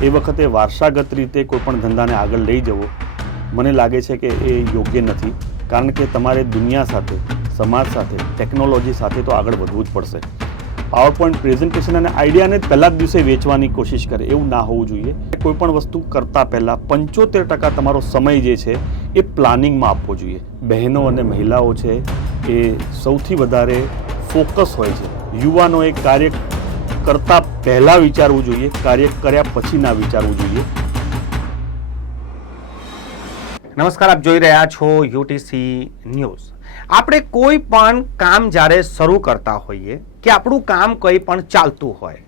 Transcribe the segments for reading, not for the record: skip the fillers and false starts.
એ વખતે વારસાગત રીતે કોઈપણ ધંધાને આગળ લઈ જવો મને લાગે છે કે એ યોગ્ય નથી, કારણ કે તમારે દુનિયા સાથે, સમાજ સાથે, ટેકનોલોજી સાથે તો આગળ વધવું જ પડશે. પાવરપોઈન્ટ પ્રેઝન્ટેશન અને આઈડિયાને જ પહેલા જ દિવસે વેચવાની કોશિશ કરે એવું ના હોવું જોઈએ. કોઈપણ વસ્તુ કરતાં પહેલાં 75% તમારો સમય જે છે એ પ્લાનિંગમાં આપવો જોઈએ. બહેનો અને મહિલાઓ છે એ સૌથી વધારે ફોકસ હોય છે. યુવાનોએ કાર્ય કરતાં પહેલાં વિચારવું જોઈએ, કાર્ય કર્યા પછી ના વિચારવું જોઈએ. નમસ્કાર, આપ જોઈ રહ્યા છો યુટીસી ન્યૂઝ. આપણે કોઈ પણ કામ જ્યારે શરૂ કરતા હોઈએ કે આપણું કામ કંઈ પણ ચાલતું હોય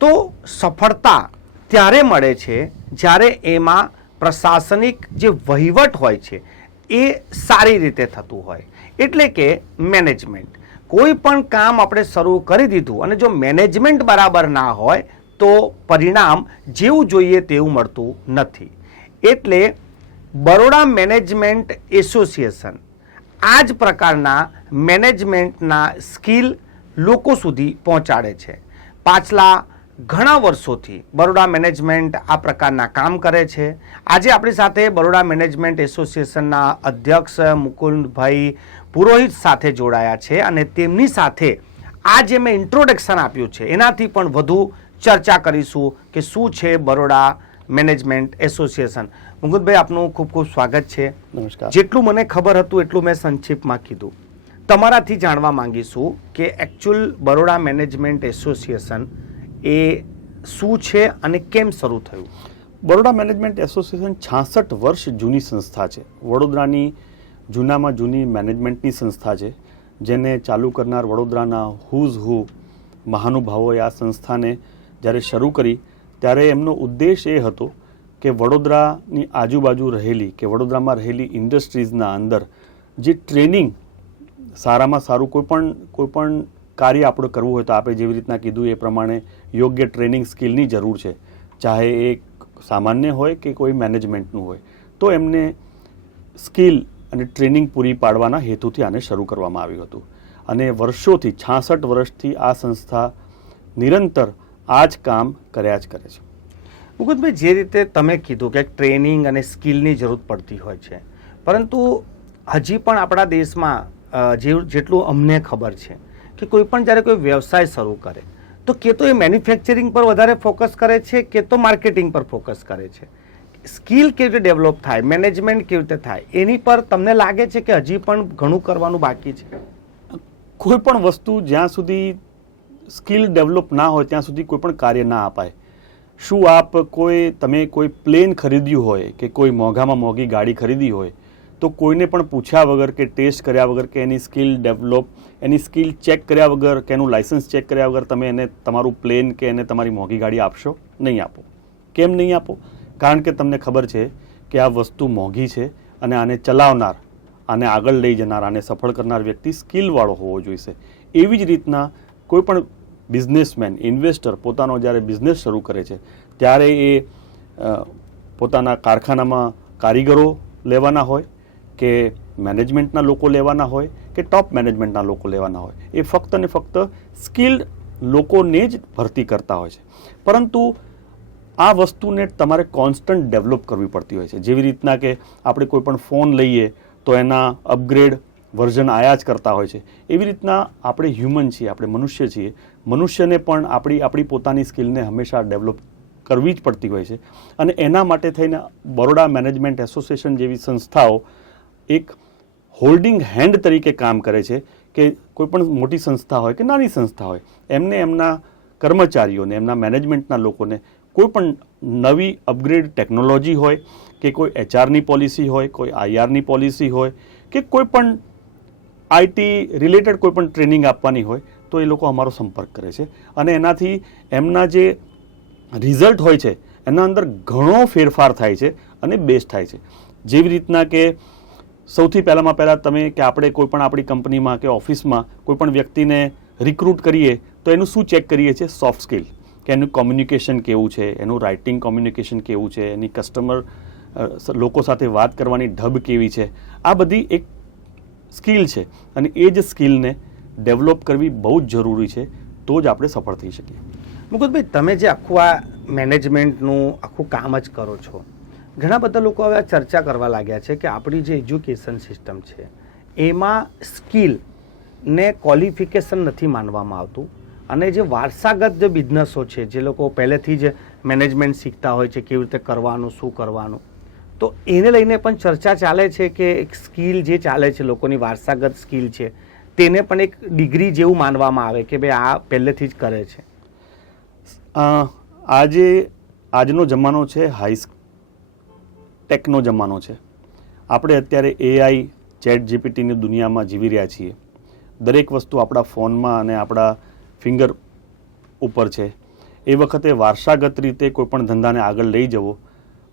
તો સફળતા ત્યારે મળે છે જ્યારે એમાં પ્રશાસનિક જે વહીવટ હોય છે એ સારી રીતે થતું હોય, એટલે કે મેનેજમેન્ટ. કોઈ પણ કામ આપણે શરૂ કરી દીધું અને જો મેનેજમેન્ટ બરાબર ના હોય તો પરિણામ જેવું જોઈએ તેવું મળતું નથી. એટલે બરોડા મેનેજમેન્ટ એસોસિએશન આ જ પ્રકારના મેનેજમેન્ટના સ્કિલ લોકો સુધી પહોંચાડે છે. પાછલા ઘણા વર્ષોથી બરોડા મેનેજમેન્ટ આ પ્રકારના કામ કરે છે. આજે આપણી સાથે બરોડા મેનેજમેન્ટ એસોસિએશનના અધ્યક્ષ મુકુંદભાઈ પુરોહિત સાથે જોડાયા છે અને તેમની સાથે આ જે મેં ઇન્ટ્રોડક્શન આપ્યું છે એનાથી પણ વધુ ચર્ચા કરીશું કે શું છે બરોડા મેનેજમેન્ટ એસોસિએશન. મુકુંદભાઈ, આપનું ખૂબ ખૂબ સ્વાગત છે. નમસ્કાર. જેટલું મને ખબર હતું એટલું મેં સંક્ષિપ્તમાં કીધું. તમારાથી જાણવા માંગીશું કે એકચ્યુઅલ બરોડા મેનેજમેન્ટ એસોસિએશન એ શું છે અને કેમ શરૂ થયું? બરોડા મેનેજમેન્ટ એસોસિએશન 66 વર્ષ જૂની સંસ્થા છે. વડોદરાની જૂનામાં જૂની મેનેજમેન્ટની સંસ્થા છે, જેને ચાલુ કરનાર વડોદરાના હુઝ હુ મહાનુભાવોએ આ સંસ્થાને જ્યારે શરૂ કરી ત્યારે એમનો ઉદ્દેશ એ હતો કે વડોદરાની આજુબાજુ રહેલી કે વડોદરામાં રહેલી ઇન્ડસ્ટ્રીઝના અંદર જે ટ્રેનિંગ સારામાં સારું કોઈપણ કાર્ય આપણે કરવું હોય તો આપણે જેવી રીતના કીધું એ પ્રમાણે યોગ્ય ટ્રેનિંગ સ્કિલની જરૂર છે, ચાહે એ સામાન્ય હોય કે કોઈ મેનેજમેન્ટનું હોય, તો એમને સ્કિલ અને ટ્રેનિંગ પૂરી પાડવાના હેતુથી આને શરૂ કરવામાં આવ્યું હતું. અને વર્ષોથી 66 વર્ષથી આ સંસ્થા નિરંતર આ જ કામ કર્યા જ કરે છે. મુકુંદભાઈ, જે રીતે તમે કીધું કે ટ્રેનિંગ અને સ્કિલની જરૂર પડતી હોય છે, પરંતુ હજી પણ આપણા દેશમાં જેટલું અમને ખબર છે કે કોઈ પણ જ્યારે કોઈ વ્યવસાય શરૂ કરે તો કે તો એ મેન્યુફેક્ચરિંગ પર વધારે ફોકસ કરે છે કે તો માર્કેટિંગ પર ફોકસ કરે છે. સ્કિલ કેવી રીતે ડેવલપ થાય, મેનેજમેન્ટ કેવી રીતે થાય, એની પર તમને લાગે છે કે હજી પણ ઘણું કરવાનું બાકી છે? કોઈ પણ વસ્તુ જ્યાં સુધી સ્કિલ ડેવલપ ના હોય ત્યાં સુધી કોઈ પણ કાર્ય ના અપાય. શું તમે કોઈ પ્લેન ખરીદ્યું હોય કે કોઈ મોંઘામાં મોંઘી ગાડી ખરીદી હોય તો કોઈને પણ પૂછ્યા વગર કે ટેસ્ટ કર્યા વગર કે એની સ્કિલ ડેવલપ, એની સ્કિલ ચેક કર્યા વગર કે એનું લાયસન્સ ચેક કર્યા વગર તમે એને તમારું પ્લેન કે એને તમારી મોંઘી ગાડી આપશો? નહીં આપો. કેમ નહીં આપો? કારણ કે તમને ખબર છે કે આ વસ્તુ મોંઘી છે અને આને ચલાવનાર, આને આગળ લઈ જનાર, આને સફળ કરનાર વ્યક્તિ સ્કિલવાળો હોવો જોઈશે. એવી જ રીતના કોઈ પણ બિઝનેસમેન, ઇન્વેસ્ટર પોતાનો જ્યારે બિઝનેસ શરૂ કરે છે ત્યારે એ પોતાના કારખાનામાં કારીગરો લેવાના હોય કે મેનેજમેન્ટના લોકો લેવાના હોય કે ટોપ મેનેજમેન્ટના લોકો લેવાના હોય, એ ફક્ત ને ફક્ત સ્કિલ્ડ લોકોને જ ભરતી કરતા હોય છે. પરંતુ આ વસ્તુને તમારે કોન્સ્ટન્ટ ડેવલપ કરવી પડતી હોય છે. જેવી રીતના કે આપણે કોઈ પણ ફોન લઈએ તો એના અપગ્રેડ વર્ઝન આયા જ કરતા હોય છે, એવી રીતના આપણે હ્યુમન છીએ, આપણે મનુષ્ય છીએ. મનુષ્યને પણ આપણી પોતાની સ્કિલને હંમેશા ડેવલપ કરવી જ પડતી હોય છે. અને એના માટે થઈને બરોડા મેનેજમેન્ટ એસોસિએશન જેવી સંસ્થાઓ એક હોલ્ડિંગ હેન્ડ તરીકે કામ કરે છે કે કોઈ પણ મોટી સંસ્થા હોય કે નાની સંસ્થા હોય, એમને એમના કર્મચારીઓને, એમના મેનેજમેન્ટના લોકોને કોઈ પણ નવી અપગ્રેડ ટેકનોલોજી હોય કે કોઈ એચઆરની પોલિસી હોય, કોઈ આઈઆરની પોલિસી હોય કે કોઈ પણ આઈટી રિલેટેડ કોઈ પણ ટ્રેનિંગ આપવાની હોય તો એ લોકો અમારો સંપર્ક કરે છે. અને એનાથી એમના જે રિઝલ્ટ હોય છે એના અંદર ઘણો ફેરફાર થાય છે અને બેસ્ટ થાય છે. જેવી રીતના કે સૌથી પહેલાં તમે કે આપણે કોઈ પણ આપણી કંપનીમાં કે ઓફિસમાં કોઈ પણ વ્યક્તિને રિક્રુટ કરીએ તો એનું શું ચેક કરીએ છીએ? સોફ્ટ સ્કિલ, કે એનું કોમ્યુનિકેશન કેવું છે, એનું રાઇટિંગ કોમ્યુનિકેશન કેવું છે, એની કસ્ટમર લોકો સાથે વાત કરવાની ઢબ કેવી છે. આ બધી એક સ્કિલ છે અને એ જ સ્કિલને ડેવલપ કરવી બહુ જ જરૂરી છે, તો જ આપણે સફળ થઈ શકીએ. મુકુંદભાઈ, તમે જે આખું આ મેનેજમેન્ટનું આખું કામ જ કરો છો, ઘણા બધા લોકો હવે આ ચર્ચા કરવા લાગ્યા છે કે આપણી જે એજ્યુકેશન સિસ્ટમ છે એમાં સ્કિલને ક્વોલિફિકેશન નથી માનવામાં આવતું, અને જે વારસાગત જે બિઝનેસો છે, જે લોકો પહેલેથી જ મેનેજમેન્ટ શીખતા હોય છે, કેવી રીતે કરવાનું, શું કરવાનું, તો એને લઈને પણ ચર્ચા ચાલે છે કે એક સ્કિલ જે ચાલે છે, લોકોની વારસાગત સ્કિલ છે, તેને પણ એક ડિગ્રી જેવું માનવામાં આવે કે ભાઈ આ પહેલેથી જ કરે છે. આજનો જમાનો છે હાઈ ટેકનો જમાનો છે. આપણે અત્યારે એઆઈ ચેટ જીપીટીની દુનિયામાં જીવી રહ્યા છીએ. દરેક વસ્તુ આપણા ફોનમાં અને આપણા ફિંગર ઉપર છે. એ વખતે વારસાગત રીતે કોઈ પણ ધંધાને આગળ લઈ જવો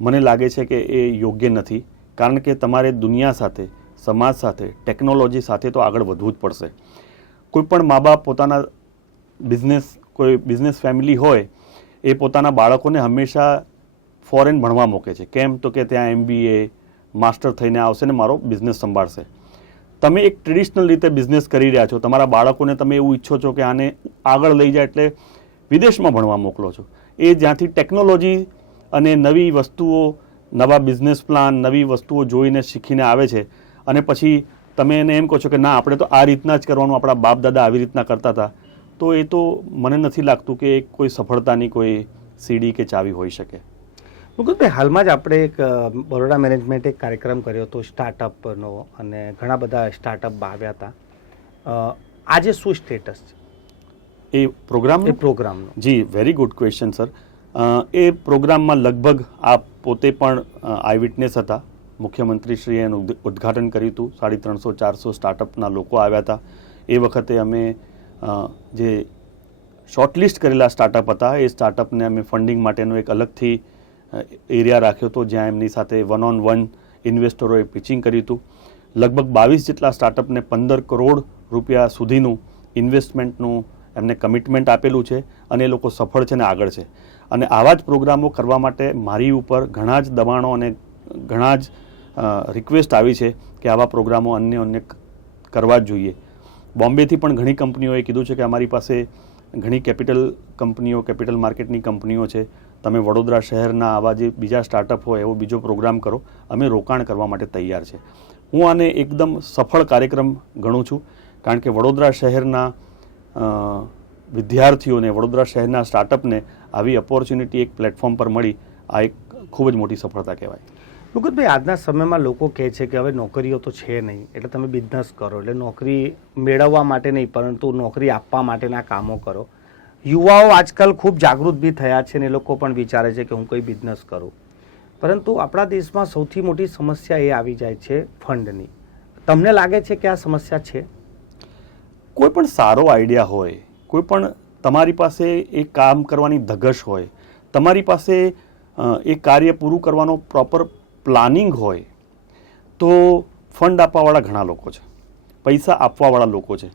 મને લાગે છે કે એ યોગ્ય નથી, કારણ કે તમારે દુનિયા સાથે, સમાજ સાથે, ટેકનોલોજી સાથે તો આગળ વધવું જ પડશે. કોઈ પણ મા બાપ પોતાના કોઈ બિઝનેસ ફેમિલી હોય એ પોતાના બાળકોને હંમેશા ફોરેન ભણવા મૂકે છે. કેમ? તો કે ત્યાં MBA માસ્ટર થઈને આવશે ને મારો બિઝનેસ સંભાળશે. તમે એક ટ્રેડિશનલ રીતે બિઝનેસ કરી રહ્યા છો, તમારા બાળકોને તમે એવું ઈચ્છો છો કે આને આગળ લઈ જાય એટલે વિદેશમાં ભણવા મોકલો છો. એ જ્યાંથી ટેકનોલોજી અને નવી વસ્તુઓ, નવા બિઝનેસ પ્લાન, નવી વસ્તુઓ જોઈને શીખીને આવે છે, અને પછી તમે એને એમ કહો છો કે ના આપણે તો આ રીતના જ કરવાનું, આપણા બાપ દાદા આવી રીતના કરતા હતા, તો એ તો મને નથી લાગતું કે કોઈ સફળતાની કોઈ સીડી કે ચાવી હોઈ શકે. મુકુંદભાઈ, હાલમાં જ આપણે એક બરોડા મેનેજમેન્ટ એક કાર્યક્રમ કર્યો હતો સ્ટાર્ટઅપનો, અને ઘણા બધા સ્ટાર્ટઅપ આવ્યા હતા. આજે શું સ્ટેટસ છે એ પ્રોગ્રામનો? જી, વેરી ગુડ ક્વેશ્ચન સર. એ પ્રોગ્રામમાં લગભગ આપ પોતે પણ આઈ વિટનેસ હતા. મુખ્યમંત્રીશ્રીએ એનું ઉદ્ઘાટન કર્યું હતું. 350-400 સ્ટાર્ટઅપના લોકો આવ્યા હતા. એ વખતે અમે જે શોર્ટલિસ્ટ કરેલા સ્ટાર્ટઅપ હતા એ સ્ટાર્ટઅપને અમે ફંડિંગ માટેનો એક અલગથી એરિયા રાખ્યો હતો, જ્યાં એમની સાથે 1-on-1 ઇન્વેસ્ટરોએ પિચિંગ કર્યું હતું. લગભગ 22 જેટલા સ્ટાર્ટઅપને 15 કરોડ રૂપિયા સુધીનું ઇન્વેસ્ટમેન્ટનું એમને કમિટમેન્ટ આપેલું છે, અને એ લોકો સફળ છે ને આગળ છે. અને આવા જ પ્રોગ્રામો કરવા માટે મારી ઉપર ઘણા જ દબાણો અને ઘણા જ રિક્વેસ્ટ આવી છે કે આવા પ્રોગ્રામો અન્ય કરવા જ જોઈએ. બોમ્બેથી પણ ઘણી કંપનીઓએ કીધું છે કે અમારી પાસે ઘણી કેપિટલ માર્કેટની કંપનીઓ છે, તમે વડોદરા શહેરના આવા જે બીજા સ્ટાર્ટઅપ હોય એવો બીજો પ્રોગ્રામ કરો, અમે રોકાણ કરવા માટે તૈયાર છે. હું આને એકદમ સફળ કાર્યક્રમ ગણું છું, કારણ કે વડોદરા શહેરના વિદ્યાર્થીઓને, વડોદરા શહેરના સ્ટાર્ટઅપને આવી ઓપોર્ચ્યુનિટી એક પ્લેટફોર્મ પર મળી, આ એક ખૂબ જ મોટી સફળતા કહેવાય. મુકુંદભાઈ, આજના સમયમાં લોકો કહે છે કે હવે નોકરીઓ તો છે નહીં, એટલે તમે બિઝનેસ કરો, એટલે નોકરી મેળવવા માટે નહીં પરંતુ નોકરી આપવા માટેના કામો કરો. યુવાઓ આજકાલ ખૂબ જાગૃત બી થયા છે, ને એ લોકો પણ વિચારે છે કે હું કોઈ બિઝનેસ કરું, પરંતુ આપણા દેશમાં સૌથી મોટી સમસ્યા એ આવી જાય છે ફંડની. તમને લાગે છે કે આ સમસ્યા છે? કોઈ પણ સારો આઈડિયા હોય, કોઈ પણ તમારી પાસે એ કામ કરવાની ધગશ હોય, તમારી પાસે એ કાર્ય પૂરું કરવાનો પ્રોપર પ્લાનિંગ હોય, તો ફંડ આપવાવાળા ઘણા લોકો છે, પૈસા આપવાવાળા લોકો છે.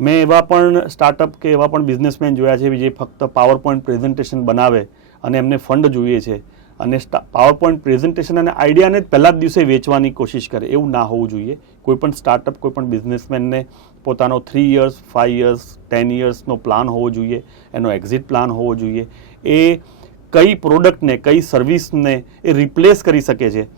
મેં એવા પણ સ્ટાર્ટઅપ કે એવા પણ બિઝનેસમેન જોયા છે જે ફક્ત પાવરપોઈન્ટ પ્રેઝન્ટેશન બનાવે અને એમને ફંડ જોઈએ છે, અને પાવરપોઈન્ટ પ્રેઝન્ટેશન અને આઈડિયાને પહેલા જ દિવસે વેચવાની કોશિશ કરે. એવું ના હોવું જોઈએ. કોઈ પણ સ્ટાર્ટઅપ, કોઈ પણ બિઝનેસમેનને પોતાનો 3 years, 5 years, 10 yearsનો પ્લાન હોવો જોઈએ, એનો એક્ઝિટ પ્લાન હોવો જોઈએ. એ કઈ પ્રોડક્ટને, કઈ સર્વિસને એ રિપ્લેસ કરી શકે છે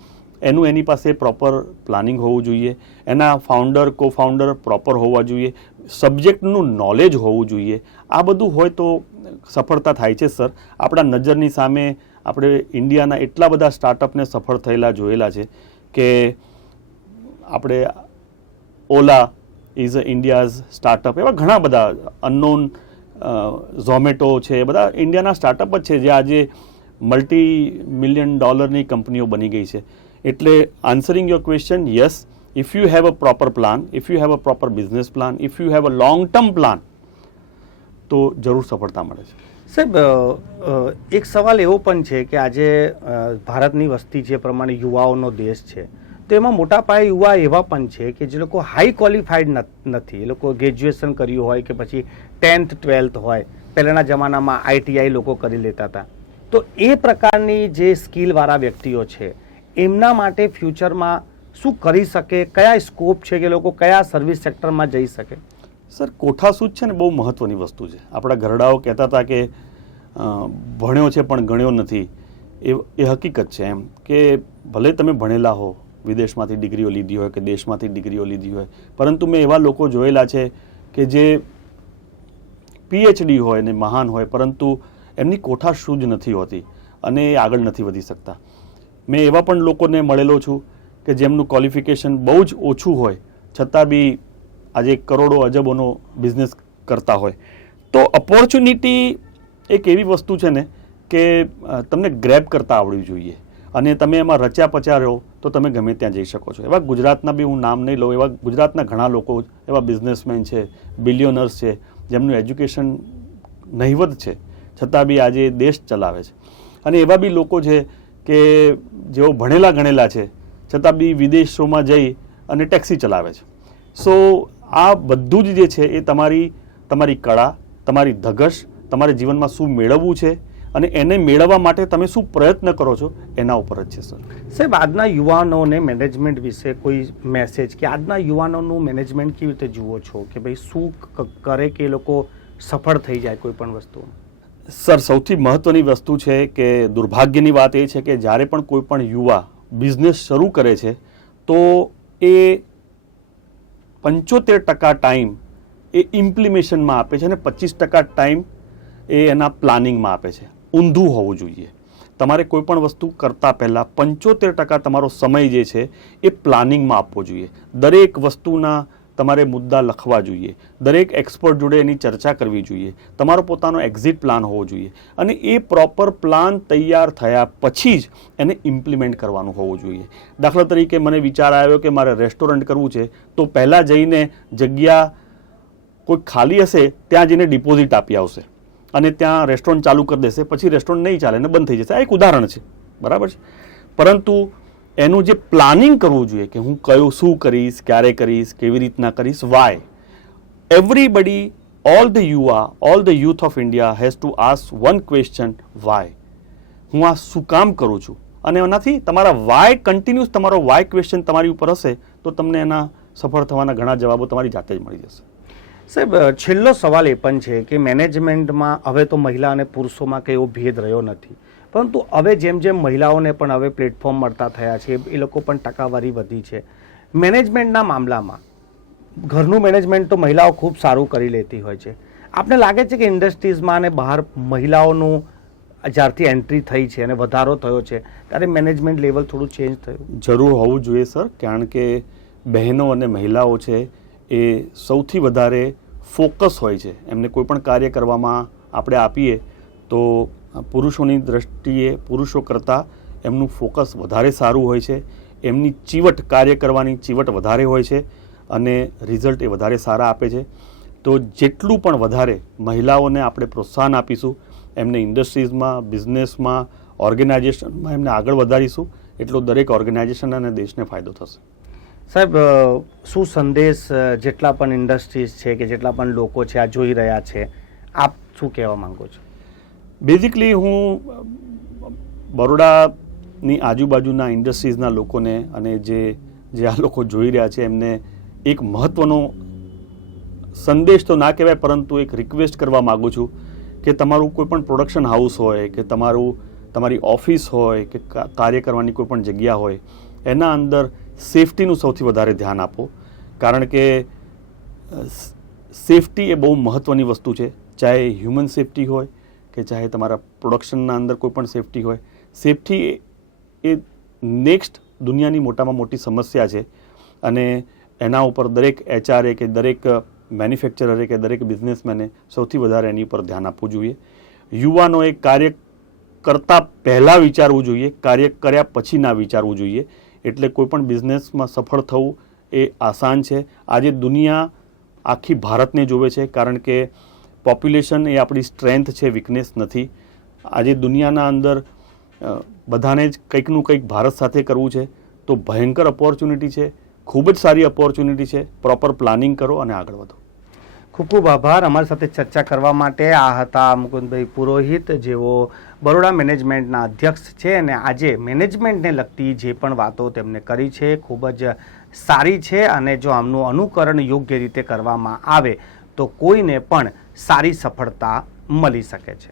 એનું એની પાસે પ્રોપર પ્લાનિંગ હોવું જોઈએ. એના ફાઉન્ડર, કો ફાઉન્ડર પ્રોપર હોવા જોઈએ. સબ્જેક્ટનું નોલેજ હોવું જોઈએ. આ બધું હોય તો સફળતા થાય છે સર. આપણા નજરની સામે આપણે ઇન્ડિયાના એટલા બધા સ્ટાર્ટઅપને સફળ થયેલા જોયેલા છે કે આપણે ઓલા ઇઝ અ ઇન્ડિયાઝ સ્ટાર્ટઅપ, એવા ઘણા બધા અનનોન ઝોમેટો છે, એ બધા ઇન્ડિયાના સ્ટાર્ટઅપ જ છે જે આજે $multi-million કંપનીઓ બની ગઈ છે. એટલે answering your question, yes, if you have a proper plan, if you have a proper business plan, if you have a long term plan, તો જરૂર સફળતા મળે છે. સાહેબ, એક સવાલ એવો પણ છે કે આજે ભારતની વસ્તી જે પ્રમાણે યુવાઓનો દેશ છે, તો એમાં મોટા પાયે યુવા એવા પણ છે કે જે લોકો હાઈ ક્વોલિફાઈડ નથી. એ લોકો ગ્રેજ્યુએશન કર્યું હોય કે પછી 10th 12th હોય, પહેલાંના જમાનામાં ITI લોકો કરી લેતા હતા. તો એ પ્રકારની જે સ્કિલવાળા વ્યક્તિઓ છે એમના માટે ફ્યુચરમાં શું કરી શકે, કયા સ્કોપ છે કે લોકો કયા સર્વિસ સેક્ટરમાં જઈ શકે? સર, કોઠાસૂઝ છે ને બહુ મહત્વની વસ્તુ છે. આપણા ઘરડાઓ કહેતા હતા કે ભણ્યો છે પણ ગણ્યો નથી એ હકીકત છે એમ કે ભલે તમે ભણેલા હો, વિદેશમાંથી ડિગ્રીઓ લીધી હોય કે દેશમાંથી ડિગ્રીઓ લીધી હોય, પરંતુ મેં એવા લોકો જોયેલા છે કે જે PhD હોય ને મહાન હોય, પરંતુ એમની કોઠા શું જ નથી હોતી અને એ આગળ નથી વધી શકતા. મેં એવા પણ લોકોને મળેલો છું કે જેમનું ક્વોલિફિકેશન બહુ જ ઓછું હોય છતાં બી આજે કરોડો અજબોનો બિઝનેસ કરતા હોય. તો ઓપોર્ચ્યુનિટી એક એવી વસ્તુ છે ને કે તમને ગ્રેબ કરતા આવડવી જોઈએ અને તમે એમાં રચ્યા પચ્યા રહો તો તમે ગમે ત્યાં જઈ શકો છો. એવા ગુજરાતના બી હું નામ નહીં લઉં, એવા ગુજરાતના ઘણા લોકો એવા બિઝનેસમેન છે, બિલિયોનર્સ છે, જેમનું એજ્યુકેશન નહિવત છે છતાં બી આજે દેશ ચલાવે છે. અને એવા બી લોકો છે કે જેઓ ભણેલા ગણેલા છે છતાં બી વિદેશોમાં જઈ અને ટેક્સી ચલાવે છે. સો આ બધું જ જે છે એ તમારી કળા, તમારી ધગશ, તમારે જીવનમાં શું મેળવવું છે અને એને મેળવવા માટે તમે શું પ્રયત્ન કરો છો એના ઉપર જ છે સર. સાહેબ, આજના યુવાનોને મેનેજમેન્ટ વિશે કોઈ મેસેજ કે આજના યુવાનોનું મેનેજમેન્ટ કેવી રીતે જુઓ છો કે ભાઈ શું કરે કે એ લોકો સફળ થઈ જાય કોઈ પણ વસ્તુ? સર, સૌથી મહત્વની વસ્તુ છે કે દુર્ભાગ્યની વાત એ છે કે જ્યારે પણ કોઈ પણ યુવા બિઝનેસ શરૂ કરે છે તો એ 75% ટાઈમ એ ઇમ્પ્લિમેશનમાં આપે છે અને 25% ટાઈમ એ એના પ્લાનિંગમાં આપે છે. ઊંધું હોવું જોઈએ. તમારે કોઈ પણ વસ્તુ કરતાં પહેલાં 75% તમારો સમય જે છે એ પ્લાનિંગમાં આપવો જોઈએ. દરેક વસ્તુના તમારે મુદ્દા લખવા જોઈએ, દરેક એક્સપર્ટ જોડે એની ચર્ચા કરવી જોઈએ, તમારો પોતાનો એક્ઝિટ પ્લાન હોવો જોઈએ અને એ પ્રોપર પ્લાન તૈયાર થયા પછી જ એને ઇમ્પ્લિમેન્ટ કરવાનું હોવું જોઈએ. દાખલા તરીકે મને વિચાર આવ્યો કે મારે રેસ્ટોરન્ટ કરવું છે તો પહેલાં જઈને જગ્યા કોઈ ખાલી હશે ત્યાં જઈને ડિપોઝિટ આપી આવશે અને ત્યાં રેસ્ટોરન્ટ ચાલુ કરી દેશે, પછી રેસ્ટોરન્ટ નહીં ચાલે અને બંધ થઈ જશે. આ એક ઉદાહરણ છે, બરાબર છે. પરંતુ એનું જે પ્લાનિંગ કરવું જોઈએ કે હું કયું શું કરીશ, ક્યારે કરીશ, કેવી રીતના કરીશ, why. Everybody, all the youth of India has to ask one question, why. હું આ શું કામ કરું છું? અને એનાથી તમારા વાય કન્ટિન્યુઅસ, તમારો વાય ક્વેશ્ચન તમારી ઉપર હશે તો તમને એના સફળ થવાના ઘણા જવાબો તમારી જાતે જ મળી જશે. સાહેબ, છેલ્લો સવાલ એ પણ છે કે મેનેજમેન્ટમાં હવે તો મહિલા અને પુરુષોમાં કંઈ એવો ભેદ રહ્યો નથી, પરંતુ હવે જેમ જેમ મહિલાઓને પણ હવે પ્લેટફોર્મ મળતા થયા છે, એ લોકો પણ ટકાવારી વધી છે. મેનેજમેન્ટના મામલામાં ઘરનું મેનેજમેન્ટ તો મહિલાઓ ખૂબ સારું કરી લેતી હોય છે. આપને લાગે છે કે ઇન્ડસ્ટ્રીઝમાં અને બહાર મહિલાઓનું જ્યારથી એન્ટ્રી થઈ છે અને વધારો થયો છે ત્યારે મેનેજમેન્ટ લેવલ થોડું ચેન્જ થયું? જરૂર હોવું જોઈએ સર, કારણ કે બહેનો અને મહિલાઓ છે એ સૌથી વધારે ફોકસ હોય છે. એમને કોઈ પણ કાર્ય કરવામાં આપણે આપીએ તો પુરુષોની દ્રષ્ટિએ પુરુષો કરતાં એમનું ફોકસ વધારે સારું હોય છે, એમની ચીવટ, કાર્ય કરવાની ચીવટ વધારે હોય છે અને રિઝલ્ટ એ વધારે સારા આપે છે. તો જેટલું પણ વધારે મહિલાઓને આપણે પ્રોત્સાહન આપીશું, એમને ઇન્ડસ્ટ્રીઝમાં, બિઝનેસમાં, ઓર્ગેનાઇઝેશનમાં એમને આગળ વધારીશું, એટલો દરેક ઓર્ગેનાઇઝેશન અને દેશને ફાયદો થશે. સાહેબ, શું સંદેશ જેટલા પણ ઇન્ડસ્ટ્રીઝ છે કે જેટલા પણ લોકો છે આ જોઈ રહ્યા છે, આપ શું કહેવા માંગો છો? બેઝિકલી હું બરોડાની આજુબાજુના ઇન્ડસ્ટ્રીઝના લોકોને અને જે આ લોકો જોઈ રહ્યા છે એમને એક મહત્ત્વનો સંદેશ તો ના કહેવાય પરંતુ એક રિક્વેસ્ટ કરવા માગું છું કે તમારું કોઈ પણ પ્રોડક્શન હાઉસ હોય કે તમારી ઓફિસ હોય કે કાર્ય કરવાની કોઈ પણ જગ્યા હોય, એના અંદર સેફટીનું સૌથી વધારે ધ્યાન આપો. કારણ કે સેફટી એ બહુ મહત્ત્વની વસ્તુ છે, ચાહે હ્યુમન સેફટી હોય કે ચાહે તમારા પ્રોડક્શનના અંદર કોઈ પણ સેફટી હોય. સેફટી એ નેક્સ્ટ દુનિયાની મોટામાં મોટી સમસ્યા છે અને એના ઉપર દરેક HRA કે દરેક મેન્યુફેક્ચરરે કે દરેક બિઝનેસમેને સૌથી વધારે એની ઉપર ધ્યાન આપવું જોઈએ. યુવાનોએ કાર્ય કરતાં પહેલાં વિચારવું જોઈએ, કાર્ય કર્યા પછી ના વિચારવું જોઈએ. એટલે કોઈ પણ બિઝનેસમાં સફળ થવું એ આસાન છે. આજે દુનિયા આખી ભારતને જોવે છે કારણ કે પોપ્યુલેશન એ આપણી સ્ટ્રેન્થ છે, વીકનેસ નથી. આજે દુનિયાના અંદર બધાને જ કંઈકનું કંઈક ભારત સાથે કરવું છે તો ભયંકર ઓપોર્ચ્યુનિટી છે, ખૂબ જ સારી ઓપોર્ચ્યુનિટી છે. પ્રોપર પ્લાનિંગ કરો અને આગળ વધો. ખૂબ ખૂબ આભાર અમારી સાથે ચર્ચા કરવા માટે. આ હતા મુકુંદભાઈ પુરોહિત, જેઓ બરોડા મેનેજમેન્ટના અધ્યક્ષ છે અને આજે મેનેજમેન્ટને લગતી જે પણ વાતો તેમણે કરી છે ખૂબ જ સારી છે અને જો આમનું અનુકરણ યોગ્ય રીતે કરવામાં આવે તો કોઈને પણ સારી સફળતા મળી શકે છે.